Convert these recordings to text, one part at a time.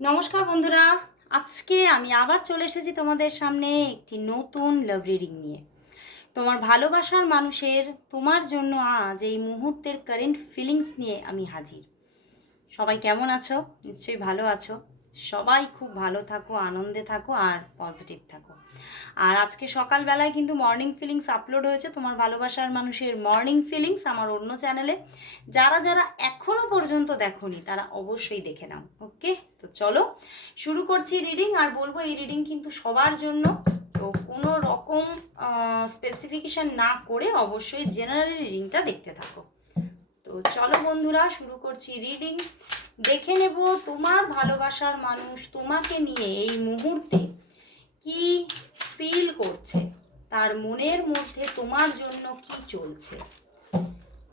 নমস্কার বন্ধুরা, আজকে আমি আবার চলে এসেছি তোমাদের সামনে একটি নতুন লাভ রিডিং নিয়ে। তোমার ভালোবাসার মানুষের, তোমার জন্য আজ এই মুহূর্তের কারেন্ট ফিলিংস নিয়ে আমি হাজির। সবাই কেমন আছো? নিশ্চয়ই ভালো আছো। সবাই খুব ভালো থাকো, আনন্দে থাকো আর পজিটিভ থাকো। আর আজকে সকালবেলায় কিন্তু মর্নিং ফিলিংস আপলোড হয়েছে। তোমার ভালোবাসার মানুষের মর্নিং ফিলিংস আমার অন্য চ্যানেলে যারা যারা এখনও পর্যন্ত দেখোনি, তারা অবশ্যই দেখে নাও ওকে তো চলো, শুরু করছি রিডিং আর বলব এই রিডিং কিন্তু সবার জন্য। তো কোনো রকম স্পেসিফিকেশন না করে অবশ্যই জেনারেল রিডিংটা দেখতে থাকো। তো চলো বন্ধুরা, শুরু করছি রিডিং দেখে নেব তোমার ভালোবাসার মানুষ তোমাকে নিয়ে এই মুহূর্তে কি ফিল করছে, তার মনের মধ্যে তোমার জন্য কি চলছে,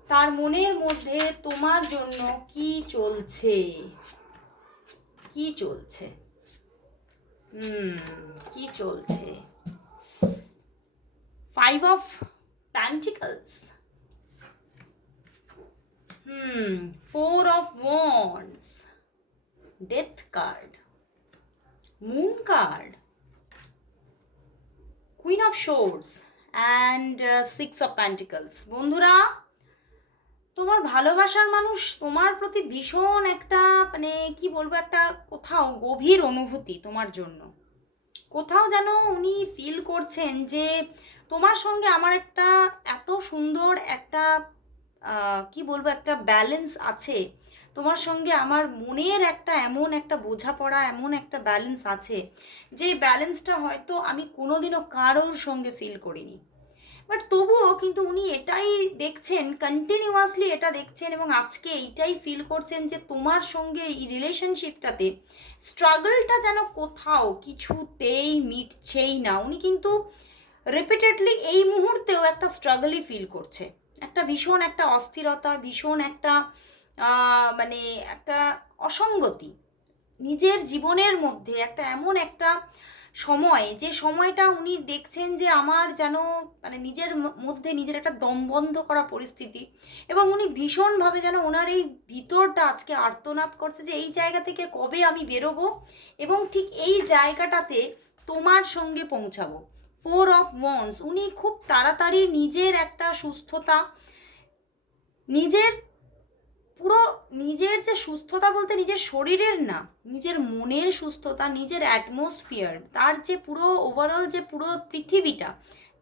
তার মনের মধ্যে তোমার জন্য কি চলছে কি চলছে কি চলছে? Five of pentacles hmm four of wands death card moon card queen of swords and six of pentacles বন্ধুরা, তোমার ভালোবাসার মানুষ তোমার প্রতি ভীষণ একটা মানে কি বলব, একটা কোথাও গভীর অনুভূতি তোমার জন্য। কোথাও যেন উনি ফিল করছেন যে তোমার সঙ্গে আমার একটা এত সুন্দর একটা কি বলব, একটা ব্যালেন্স আছে। তোমার সঙ্গে আমার মনের একটা এমন একটা বোঝাপড়া, এমন একটা ব্যালেন্স আছে, যে ব্যালেন্সটা হয়তো আমি কোনোদিনও কারোর সঙ্গে ফিল করিনি। বাট তবুও কিন্তু উনি এটাই দেখছেন কন্টিনিউয়াসলি এটা দেখছেন এবং আজকে এইটাই ফিল করছেন যে তোমার সঙ্গে এই রিলেশনশিপটাতে স্ট্রাগলটা যেন কোথাও কিছুতেই মিটছেই না। উনি কিন্তু রিপিটেডলি এই মুহূর্তেও একটা স্ট্রাগলই ফিল করছে। একটা ভীষণ একটা অস্থিরতা, ভীষণ একটা মানে একটা অসঙ্গতি নিজের জীবনের মধ্যে, একটা এমন একটা সময়, যে সময়টা উনি দেখছেন যে আমার যেন মানে নিজের মধ্যে নিজের একটা দম বন্ধ করা পরিস্থিতি এবং উনি ভীষণভাবে যেন ওনার এই ভিতরটা আজকে আর্তনাদ করছে যে এই জায়গা থেকে কবে আমি বেরোবো এবং ঠিক এই জায়গাটাতে তোমার সঙ্গে পৌঁছাবো। ফোর অফ ওয়ান্স উনি খুব তাড়াতাড়ি নিজের একটা সুস্থতা, নিজের পুরো নিজের যে সুস্থতা বলতে নিজের শরীরের না, নিজের মনের সুস্থতা, নিজের অ্যাটমসফিয়ার তার যে পুরো ওভারঅল যে পুরো পৃথিবীটা,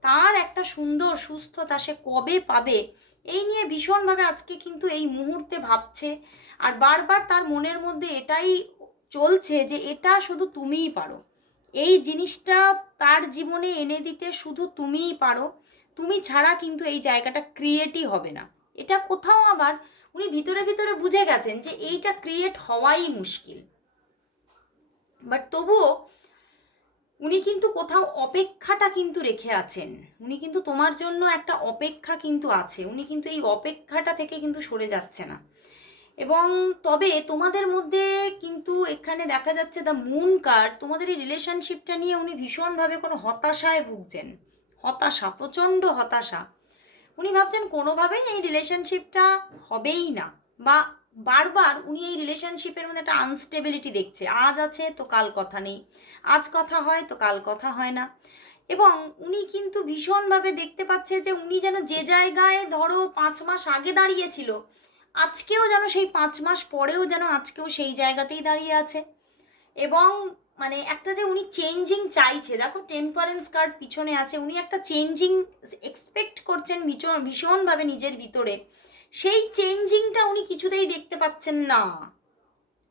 তার একটা সুন্দর সুস্থতা সে কবে পাবে, এই নিয়ে ভীষণভাবে আজকে কিন্তু এই মুহূর্তে ভাবছে, আর বারবার তার মনের মধ্যে এটাই চলছে যে এটা শুধু তুমিই পারো। এই জিনিসটা তার জীবনে এনে দিতে শুধু তুমিই পারো। তুমি ছাড়া কিন্তু এই জায়গাটা ক্রিয়েটই হবে না। এটা কোথাও আবার উনি ভিতরে ভিতরে বুঝে গেছেন যে এইটা ক্রিয়েট হওয়াই মুশকিল। বাট তবুও উনি কিন্তু কোথাও অপেক্ষাটা কিন্তু রেখে আছেন। উনি কিন্তু তোমার জন্য একটা অপেক্ষা কিন্তু আছে। উনি কিন্তু এই অপেক্ষাটা থেকে কিন্তু সরে যাচ্ছে না। এবং তবে তোমাদের মধ্যে কিন্তু এখানে দেখা যাচ্ছে দ্য মুন কার্ড তোমাদের এই রিলেশনশিপটা নিয়ে উনি ভীষণভাবে কোনো হতাশায় ভুগছেন। হতাশা, প্রচণ্ড হতাশা। উনি ভাবছেন কোনোভাবেই এই রিলেশনশিপটা হবেই না বা বারবার উনি এই রিলেশনশিপের মধ্যে একটা আনস্টেবিলিটি দেখছে। আজ আছে তো কাল কথা নেই, আজ কথা হয় তো কাল কথা হয় না। এবং উনি কিন্তু ভীষণভাবে দেখতে পাচ্ছে যে উনি যেন যে জায়গায় ধরো পাঁচ মাস আগে দাঁড়িয়েছিল আজকেও যেন সেই পাঁচ মাস পরেও যেন আজকেও সেই জায়গাতেই দাঁড়িয়ে আছে। এবং মানে একটা যে উনি চেঞ্জিং চাইছে, দেখো টেম্পারেন্স কার্ড পিছনে আছে, উনি একটা চেঞ্জিং এক্সপেক্ট করছেন ভীষণ ভীষণভাবে নিজের ভিতরে। সেই চেঞ্জিংটা উনি কিছুতেই দেখতে পাচ্ছেন না।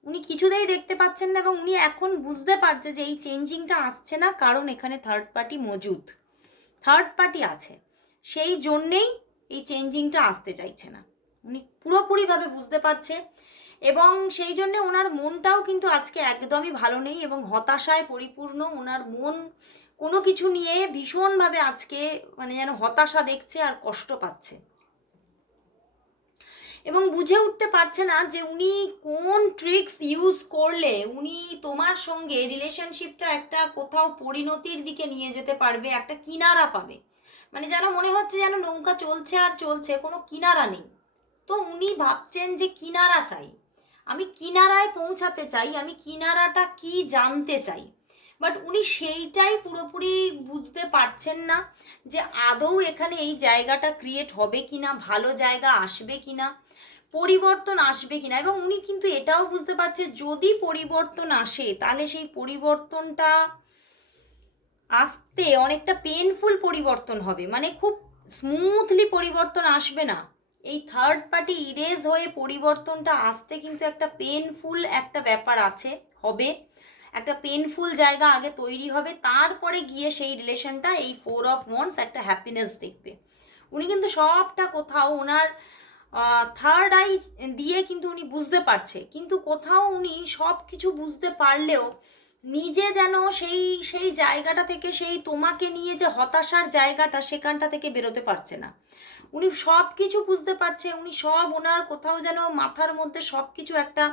উনি কিছুতেই দেখতে পাচ্ছেন না এবং উনি এখন বুঝতে পারছে যে এই চেঞ্জিংটা আসছে না কারণ এখানে থার্ড পার্টি মজুদ। থার্ড পার্টি আছে। সেই জন্যেই এই চেঞ্জিংটা আসতে চাইছে না। উনি পুরোপুরিভাবে বুঝতে পারছে এবং সেই জন্য ওনার মনটাও কিন্তু আজকে একদমই ভালো নেই এবং হতাশায় পরিপূর্ণ। ওনার মন কোনো কিছু নিয়ে ভীষণভাবে আজকে মানে যেন হতাশা দেখছে আর কষ্ট পাচ্ছে। এবং বুঝে উঠতে পারছে না যে উনি কোন ট্রিক্স ইউজ করলে উনি তোমার সঙ্গে রিলেশনশিপটা একটা কোথাও পরিণতির দিকে নিয়ে যেতে পারবে, একটা কিনারা পাবে। মানে যেন মনে হচ্ছে যেন নৌকা চলছে আর চলছে, কোনো কিনারা নেই। তো উনি ভাবছেন যে কিনারা চাই। আমি কিনারায় পৌঁছাতে চাই, আমি কিনারাটা কি জানতে চাই। বাট উনি সেইটাই পুরোপুরি বুঝতে পারছেন না যে আদৌ এখানে এই জায়গাটা ক্রিয়েট হবে কি না ভালো জায়গা আসবে কি না পরিবর্তন আসবে কিনা। এবং উনি কিন্তু এটাও বুঝতে পারছে যদি পরিবর্তন আসে, তাহলে সেই পরিবর্তনটা আসতে অনেকটা পেনফুল পরিবর্তন হবে। মানে খুব স্মুথলি পরিবর্তন আসবে না। এই থার্ড পার্টি ইরেজ হয়ে পরিবর্তনটা আসতে কিন্তু একটা পেনফুল একটা ব্যাপার আছে, হবে। একটা পেনফুল জায়গা আগে তৈরি হবে, তারপরে গিয়ে সেই রিলেশনটা এই ফোর অফ ওয়ান্স একটা হ্যাপিনেস দেখবে। উনি কিন্তু সবটা কোথাও ওনার থার্ড আই দিয়ে কিন্তু উনি বুঝতে পারছে। কিন্তু কোথাও উনি সব কিছু বুঝতে পারলেও নিজে যেন সেই সেই জায়গাটা থেকে, সেই তোমাকে নিয়ে যে হতাশার জায়গাটা, সেখানটা থেকে বেরোতে পারছে না। উনি সব কিছু বুঝতে পারছে, উনি সব ওনার কোথাও যেন মাথার মধ্যে সব কিছু একটা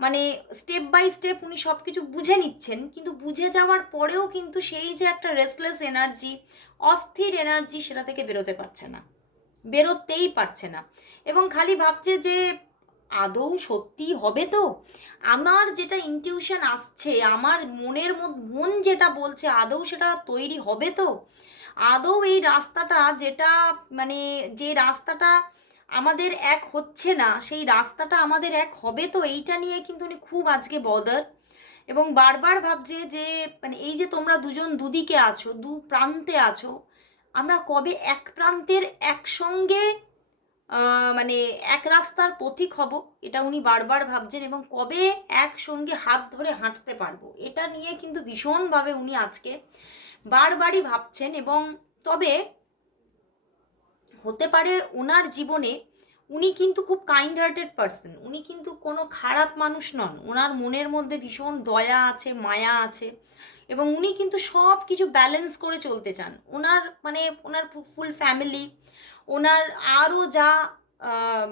মানে স্টেপ বাই স্টেপ উনি সব কিছু বুঝে নিচ্ছেন। কিন্তু বুঝে যাওয়ার পরেও কিন্তু সেই যে একটা রেস্টলেস এনার্জি অস্থির এনার্জি সেটা থেকে বেরোতে পারছে না। বেরোতেই পারছে না। এবং খালি ভাবছে যে আদৌ সত্যি হবে তো? আমার যেটা ইনটিউশন আসছে, আমার মনের মন যেটা বলছে, আদৌ সেটা তৈরি হবে তো? আদৌ এই রাস্তাটা যেটা মানে যে রাস্তাটা আমাদের এক হচ্ছে না, সেই রাস্তাটা আমাদের এক হবে তো? এইটা নিয়ে কিন্তু উনি খুব আজকে বদার এবং বারবার ভাবছে যে মানে এই যে তোমরা দুজন দুদিকে আছো, দু প্রান্তে আছো, আমরা কবে এক প্রান্তের একসঙ্গে মানে এক রাস্তার পথিক হব, এটা উনি বারবার ভাবছেন এবং কবে একসঙ্গে হাত ধরে হাঁটতে পারব, এটা নিয়ে কিন্তু ভীষণভাবে উনি আজকে বারবারই ভাবছেন এবং তবে হতে পারে ওনার জীবনে উনি কিন্তু খুব কাইন্ড হার্টেড পারসন উনি কিন্তু কোনো খারাপ মানুষ নন, ওনার মনের মধ্যে ভীষণ দয়া আছে, মায়া আছে এবং উনি কিন্তু সব কিছু ব্যালেন্স করে চলতে চান, ওনার মানে ওনার ফুল ফ্যামিলি ওনার আরও যা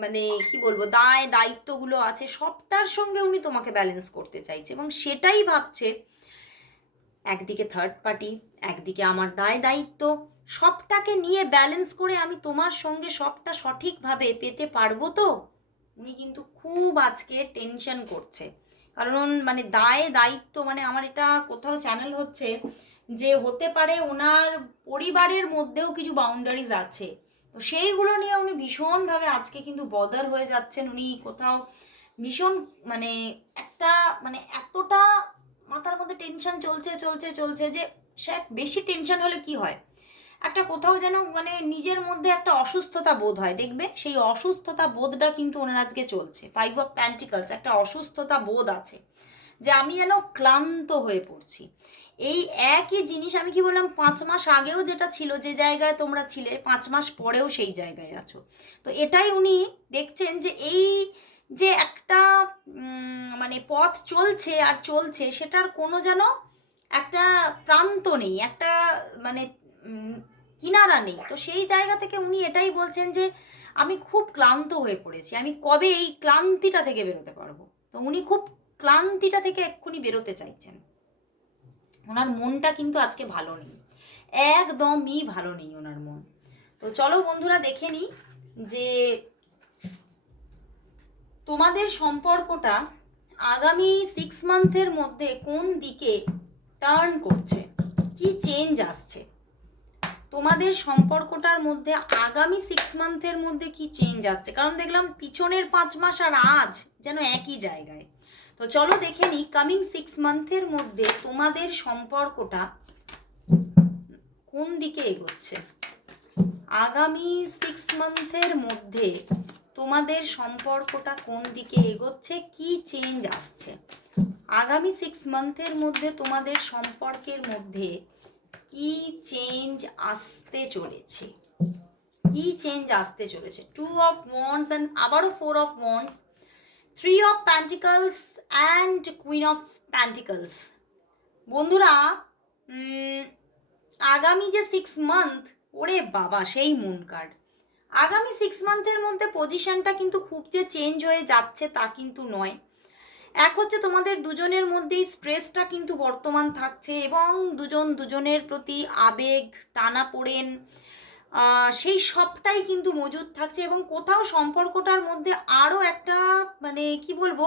মানে কি বলব, দায়, দায়িত্বগুলো আছে, সবটার সঙ্গে উনি তোমাকে ব্যালেন্স করতে চাইছে এবং সেটাই ভাবছে একদিকে থার্ড পার্টি একদিকে আমার দায় দায়িত্ব। সবটাকে নিয়ে ব্যালেন্স করে আমি তোমার সঙ্গে সবটা সঠিকভাবে পেতে পারব তো? উনি কিন্তু খুব আজকে টেনশন করছে। কারণ মানে দায়, দায়িত্ব মানে আমার এটা কোথাও চ্যানেল হচ্ছে যে হতে পারে ওনার পরিবারের মধ্যেও কিছু বাউন্ডারিজ আছে। তো সেইগুলো নিয়ে উনি ভীষণভাবে আজকে কিন্তু বদার হয়ে যাচ্ছেন। উনি কোথাও ভীষণ মানে একটা মানে এতটা মাথার মধ্যে টেনশন চলছে চলছে চলছে যে সে বেশি টেনশন হলে কি হয়? একটা কোথাও যেন মানে নিজের মধ্যে একটা অসুস্থতা বোধ হয়, দেখবে? সেই অসুস্থতা বোধটা কিন্তু ওনার আজকে চলছে। ফাইভ অফ প্যান্টিকলস একটা অসুস্থতা বোধ আছে। যে আমি যেন ক্লান্ত হয়ে পড়ছি। এই একই জিনিস আমি কি বললাম, পাঁচ মাস আগেও যেটা ছিল যে জায়গায় তোমরা ছিলে, পাঁচ মাস পরেও সেই জায়গায় আছো। তো এটাই উনি দেখছেন যে এই যে একটা মানে পথ চলছে আর চলছে, সেটার কোনো যেন একটা প্রান্ত নেই, একটা মানে কিনারা নেই। তো সেই জায়গা থেকে উনি এটাই বলছেন যে আমি খুব ক্লান্ত হয়ে পড়েছি। আমি কবে এই ক্লান্তিটা থেকে বেরোতে পারব? তো উনি খুব ক্লান্তিটা থেকে এক্ষুনি বেরোতে চাইছেন। ওনার মনটা কিন্তু আজকে ভালো নেই। একদমই ভালো নেই ওনার মন। তো চলো বন্ধুরা দেখে নিই যে তোমাদের সম্পর্কটা আগামী সিক্স মান্থের মধ্যে কোন দিকে টার্ন করছে? কি চেঞ্জ আসছে? তোমাদের সম্পর্কটার মধ্যে আগামী সিক্স মান্থের মধ্যে কি চেঞ্জ আসছে? কারণ দেখলাম পিছনের পাঁচ মাস আর আজ যেন একই জায়গায়। তো চলো দেখে নিই কামিং সিক্স মান্থের মধ্যে তোমাদের সম্পর্কটা কোন দিকে এগোচ্ছে? আগামী সিক্স মান্থের মধ্যে তোমাদের সম্পর্কটা কোন দিকে এগোচ্ছে? কি চেঞ্জ আসছে? আগামী সিক্স মান্থের মধ্যে তোমাদের সম্পর্কের মধ্যে কি চেঞ্জ আসতে চলেছে? কি চেঞ্জ আসতে চলেছে? টু অফ ওয়ান্স অ্যান্ড আবারও four of wands three of pentacles and queen of pentacles বন্ধুরা আগামী যে সিক্স মান্থ ওরে বাবা, সেই মুন কার্ড আগামী সিক্স মান্থের মধ্যে পজিশনটা কিন্তু খুব যে চেঞ্জ হয়ে যাচ্ছে তা কিন্তু নয়। এক হচ্ছে তোমাদের দুজনের মধ্যেই স্ট্রেসটা কিন্তু বর্তমান থাকছে এবং দুজন দুজনের প্রতি আবেগ টানা পড়েন সেই সবটাই কিন্তু মজুদ থাকছে এবং কোথাও সম্পর্কটার মধ্যে আরও একটা মানে কি বলব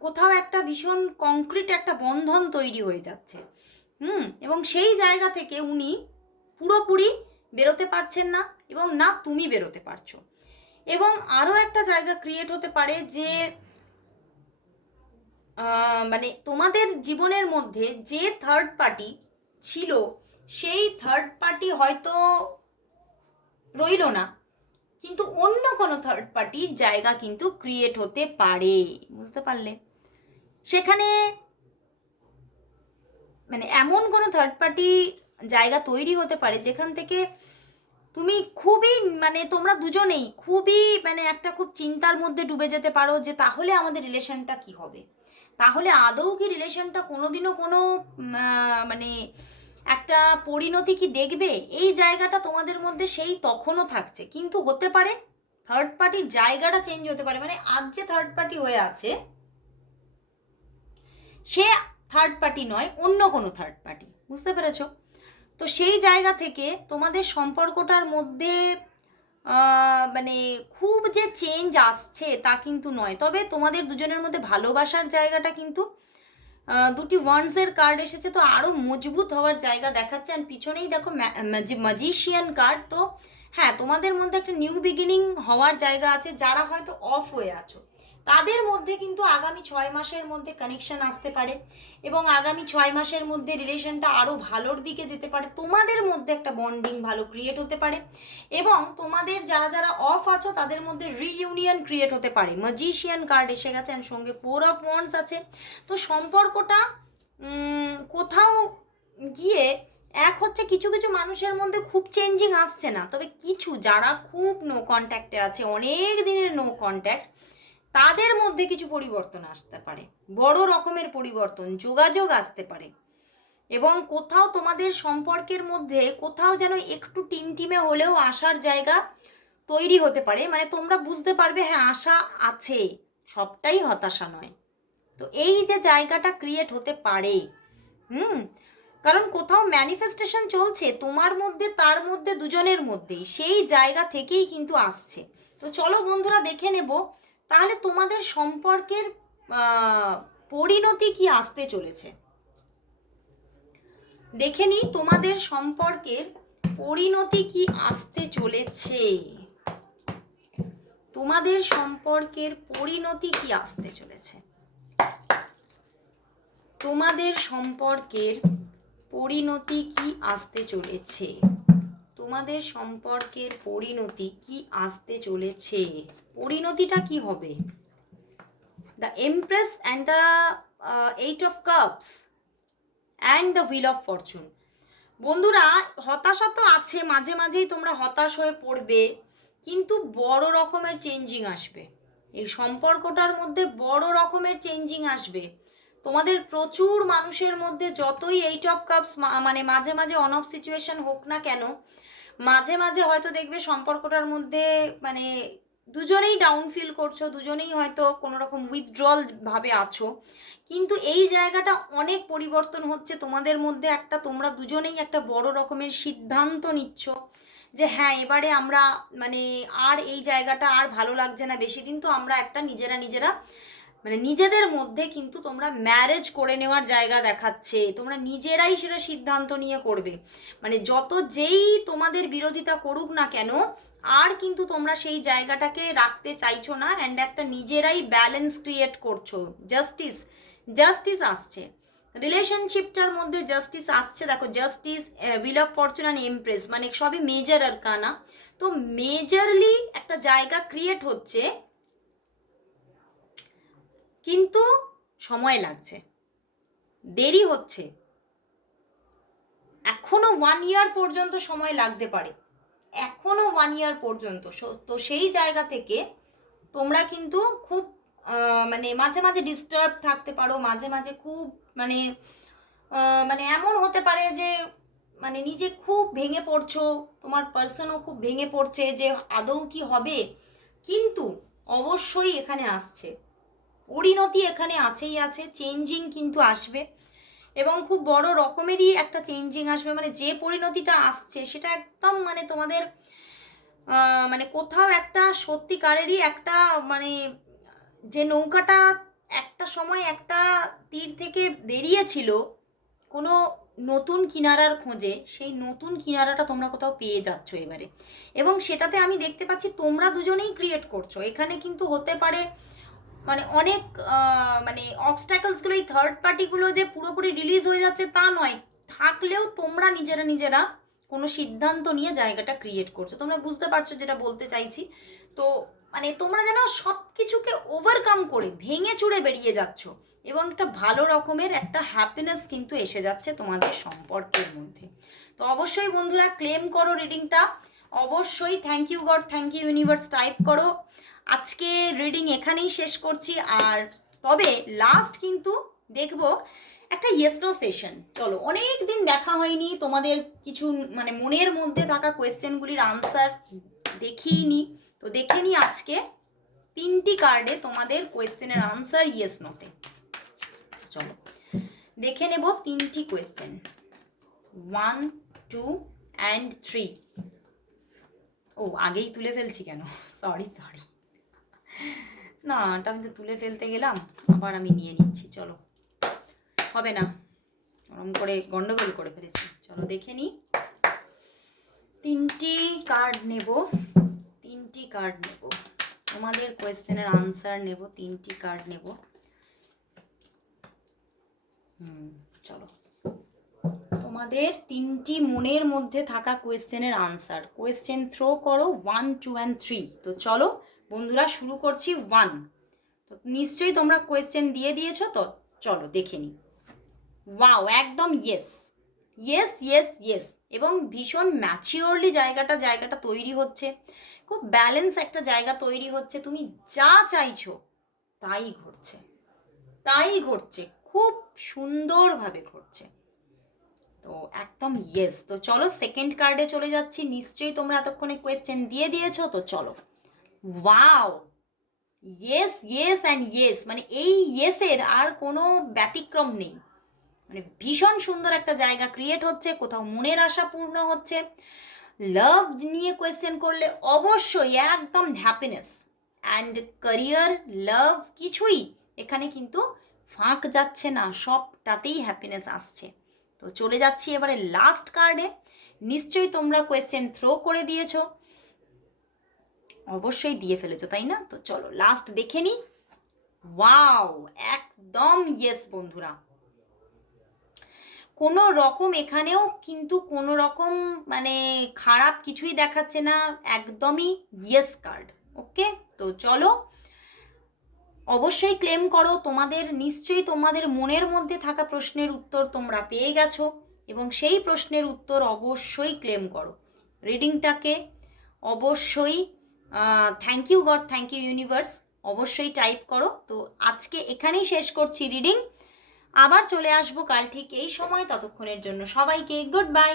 কোথাও একটা ভীষণ কংক্রিট একটা বন্ধন তৈরি হয়ে যাচ্ছে। হুম? এবং সেই জায়গা থেকে উনি পুরোপুরি বেরোতে পারছেন না এবং না তুমি বেরোতে পারছ। এবং আরও একটা জায়গা ক্রিয়েট হতে পারে যে মানে তোমাদের জীবনের মধ্যে যে থার্ড পার্টি ছিল, সেই থার্ড পার্টি হয়তো রইল না। কিন্তু অন্য কোনো থার্ড পার্টির জায়গা কিন্তু ক্রিয়েট হতে পারে, বুঝতে পারলে? সেখানে মানে এমন কোনো থার্ড পার্টি জায়গা তৈরি হতে পারে যেখান থেকে তুমি খুবই মানে তোমরা দুজনেই খুবই মানে একটা খুব চিন্তার মধ্যে ডুবে যেতে পারো যে তাহলে আমাদের রিলেশনটা কি হবে? তাহলে আদৌ কি রিলেশনটা কোনোদিনও কোনো মানে একটা পরিণতি কি দেখবে? এই জায়গাটা তোমাদের মধ্যে সেই তখনও থাকছে। কিন্তু হতে পারে থার্ড পার্টির জায়গাটা চেঞ্জ হতে পারে। মানে আজ যে থার্ড পার্টি হয়ে আছে, সে থার্ড পার্টি নয়, অন্য কোনো থার্ড পার্টি বুঝতে পেরেছ? তো সেই জায়গা থেকে তোমাদের সম্পর্কটার মধ্যে মানে খুব যে চেঞ্জ আসছে তা কিন্তু নয়। তবে তোমাদের দুজনের মধ্যে ভালোবাসার জায়গাটা কিন্তু দুটি ওয়ান্সের কার্ড এসেছে, তো আরও মজবুত হওয়ার জায়গা দেখাচ্ছে। আর পিছনেই দেখো ম্যাজিশিয়ান কার্ড তো হ্যাঁ তোমাদের মধ্যে একটা নিউ বিগিনিং হওয়ার জায়গা আছে, যারা হয়তো অফ হয়ে আছো। তাদের মধ্যে কিন্তু আগামী ছয় মাসের মধ্যে কানেকশন আসতে পারে এবং আগামী ছয় মাসের মধ্যে রিলেশনটা আরও ভালোর দিকে যেতে পারে। তোমাদের মধ্যে একটা বন্ডিং ভালো ক্রিয়েট হতে পারে এবং তোমাদের যারা যারা অফ আছো, তাদের মধ্যে রিইউনিয়ন ক্রিয়েট হতে পারে। ম্যাজিশিয়ান কার্ড এসে গেছে and সঙ্গে ফোর অফ ওয়ান্স আছে। তো সম্পর্কটা কোথাও গিয়ে এক হচ্ছে কিছু কিছু মানুষের মধ্যে খুব চেঞ্জিং আসছে না। তবে কিছু যারা খুব নো কন্ট্যাক্টে আছে, অনেক দিনের নো কন্ট্যাক্ট তাদের মধ্যে কিছু পরিবর্তন আসতে পারে। বড় রকমের পরিবর্তন, যোগাযোগ আসতে পারে। এবং কোথাও তোমাদের সম্পর্কের মধ্যে কোথাও যেন একটু টিমটিমে হলেও আসার জায়গা তৈরি হতে পারে। মানে তোমরা বুঝতে পারবে হ্যাঁ আশা আছে, সবটাই হতাশা নয়। তো এই যে জায়গাটা ক্রিয়েট হতে পারে, হুম, কারণ কোথাও ম্যানিফেস্টেশন চলছে, তোমার মধ্যে, তার মধ্যে, দুজনের মধ্যেই, সেই জায়গা থেকেই কিন্তু আসছে। তো চলো বন্ধুরা দেখে নেব তাহলে তোমাদের সম্পর্কের পরিণতি কি আসতে চলেছে? দেখে নিই তোমাদের সম্পর্কের পরিণতি কি আসতে চলেছে। তোমাদের সম্পর্কের পরিণতি কি আসতে চলেছে? তোমাদের সম্পর্কের পরিণতি কি আসতে চলেছে? তোমাদের সম্পর্কের পরিণতি কি আসতে চলেছে? পরিণতিটা কি হবে? The empress and the eight of cups and the wheel of fortune বন্ধুরা, হতাশা তো আছে, মাঝে মাঝেই তোমরা হতাশ হয়ে পড়বে, কিন্তু বড় রকমের চেঞ্জিং আসবে। এই সম্পর্কটার মধ্যে বড় রকমের চেঞ্জিং আসবে। তোমাদের প্রচুর মানুষের মধ্যে যতই এইট অফ কাপস মানে মাঝে মাঝে অন অফ সিচুয়েশন হোক না কেন, মাঝে মাঝে হয়তো দেখবে সম্পর্কটার মধ্যে মানে দুজনেই ডাউন ফিল করছ, দুজনেই হয়তো কোনো রকম উইথড্রল ভাবে আছো। কিন্তু এই জায়গাটা অনেক পরিবর্তন হচ্ছে তোমাদের মধ্যে একটা, তোমরা দুজনেই একটা বড় রকমের সিদ্ধান্ত নিচ্ছ যে হ্যাঁ এবারে আমরা মানে আর এই জায়গাটা আর ভালো লাগছে না, বেশি দিন তো আমরা একটা নিজেরা নিজেরা মানে নিজেদের মধ্যে কিন্তু তোমরা ম্যারেজ করে নেওয়ার জায়গা দেখাচ্ছে। তোমরা নিজেরাই সেটা সিদ্ধান্ত নিয়ে করবে। মানে যত যেই তোমাদের বিরোধিতা করুক না কেন, আর কিন্তু তোমরা সেই জায়গাটাকে রাখতে চাইছো না অ্যান্ড একটা নিজেরাই ব্যালেন্স ক্রিয়েট করছ। জাস্টিস জাস্টিস আসছে। রিলেশনশিপটার মধ্যে জাস্টিস আসছে। দেখো justice wheel of fortune and empress মানে সবই মেজর আর কানা। তো মেজরলি একটা জায়গা ক্রিয়েট হচ্ছে কিন্তু সময় লাগছে। দেরি হচ্ছে। এখনও ওয়ান ইয়ার পর্যন্ত সময় লাগতে পারে। এখনও ওয়ান ইয়ার পর্যন্ত। তো সেই জায়গা থেকে তোমরা কিন্তু খুব মানে মাঝে মাঝে ডিস্টার্ব থাকতে পারো। মাঝে মাঝে খুব মানে মানে এমন হতে পারে যে মানে নিজে খুব ভেঙে পড়ছো। তোমার পার্সনও খুব ভেঙে পড়ছে যে আদৌ কি হবে? কিন্তু অবশ্যই এখানে আসছে। পরিণতি এখানে আছেই আছে চেঞ্জিং কিন্তু আসবে। এবং খুব বড় রকমেরই একটা চেঞ্জিং আসবে মানে যে পরিণতিটা আসছে সেটা একদম মানে তোমাদের মানে কোথাও একটা সত্যিকারেরই একটা মানে যে নৌকাটা একটা সময় একটা তীর থেকে বেরিয়েছিল কোনো নতুন কিনারার খোঁজে, সেই নতুন কিনারাটা তোমরা কোথাও পেয়ে যাচ্ছ এবারে। এবং সেটাতে আমি দেখতে পাচ্ছি তোমরা দুজনেই ক্রিয়েট করছ। এখানে কিন্তু হতে পারে মানে অনেক মানে অবস্ট্যাকলসগুলো এই থার্ড পার্টিগুলো যে পুরোপুরি রিলিজ হয়ে যাচ্ছে তা নয়। থাকলেও তোমরা নিজেরা নিজেরা কোনো সিদ্ধান্ত নিয়ে জায়গাটা ক্রিয়েট করছ। তোমরা বুঝতে পারছ যেটা বলতে চাইছি। তো মানে তোমরা যেন সব কিছুকে ওভারকাম করে, ভেঙে চুড়ে বেরিয়ে যাচ্ছ। এবং একটা ভালো রকমের একটা হ্যাপিনেস কিন্তু এসে যাচ্ছে তোমাদের সম্পর্কের মধ্যে। তো অবশ্যই বন্ধুরা ক্লেম করো রিডিংটা অবশ্যই thank you God thank you universe type করো। আজকে রিডিং এখানেই শেষ করছি, আর তবে লাস্ট কিন্তু দেখব একটা ইয়েস নো সেশন চলো অনেক দিন দেখা হয়নি, তোমাদের কিছু মানে মনের মধ্যে থাকা কোয়েশ্চেনগুলির আনসার দেখিইনি তো দেখে নি আজকে তিনটি কার্ডে তোমাদের কোয়েশ্চেনের আনসার ইয়েস নোতে চলো, দেখে নেব তিনটি question one two and three ও, আগেই তুলে ফেলছি কেন? সরি সরি না এটা আমি তো তুলে ফেলতে গেলাম, আবার আমি নিয়ে নিচ্ছি, চলো। হবে না। ওরম করে গন্ডগোল করে ফেলেছি। চলো দেখে নিই তিনটি কার্ড নেব। তিনটি কার্ড নেব। তোমাদের কোয়েশ্চেনের আনসার নেব। তিনটি কার্ড নেব। হুম, চলো। তোমাদের তিনটি মনের মধ্যে থাকা কোয়েশ্চেনের আনসার কোয়েশ্চেন থ্রো করো ওয়ান টু অ্যান্ড থ্রি তো চলো বন্ধুরা, শুরু করছি ওয়ান তো নিশ্চয়ই তোমরা কোয়েশ্চেন দিয়ে দিয়েছ, তো চলো দেখে নিই। ওয়াও একদম ইয়েস ইয়েস ইয়েস ইয়েস এবং ভীষণ ম্যাচিওরলি জায়গাটা জায়গাটা তৈরি হচ্ছে। খুব ব্যালেন্স একটা জায়গা তৈরি হচ্ছে। তুমি যা চাইছো, তাই ঘটছে। তাই ঘটছে। খুব সুন্দরভাবে ঘটছে। তো একদম ইয়েস তো চলো সেকেন্ড কার্ডে চলে যাচ্ছি। নিশ্চয়ই তোমরা এতক্ষণে কোয়েশ্চেন দিয়ে দিয়েছ, তো চলো। Wow yes yes and yes মানে এই ইয়েসের আর কোনো ব্যতিক্রম নেই। মানে ভীষণ সুন্দর একটা জায়গা ক্রিয়েট হচ্ছে, কোথাও মনের আশা পূর্ণ হচ্ছে। লাভ নিয়ে কোয়েশ্চেন করলে অবশ্যই একদম হ্যাপিনেস অ্যান্ড ক্যারিয়ার লাভ কিছুই এখানে কিন্তু ফাঁক যাচ্ছে না, সবটাতেই হ্যাপিনেস আসছে। তো চলে যাচ্ছি এবারে লাস্ট কার্ডে নিশ্চয়ই তোমরা কোয়েশ্চেন থ্রো করে দিয়েছ। অবশ্যই দিয়ে ফেলেছো, তাই না? তো চলো লাস্ট দেখে নিই ওয়াও একদম ইয়েস বন্ধুরা। কোনো রকম এখানেও কিন্তু কোনো রকম মানে খারাপ কিছুই দেখাচ্ছে না, একদমই ইয়েস কার্ড ওকে তো চলো, অবশ্যই ক্লেম করো, তোমাদের, নিশ্চয়ই তোমাদের মনের মধ্যে থাকা প্রশ্নের উত্তর তোমরা পেয়ে গেছো এবং সেই প্রশ্নের উত্তর অবশ্যই ক্লেম করো। রিডিংটাকে অবশ্যই thank you God thank you universe অবশ্যই টাইপ করো। তো আজকে এখানেই শেষ করছি রিডিং আবার চলে আসব কাল ঠিক এই সময়, ততক্ষণের জন্য সবাইকে গুড বাই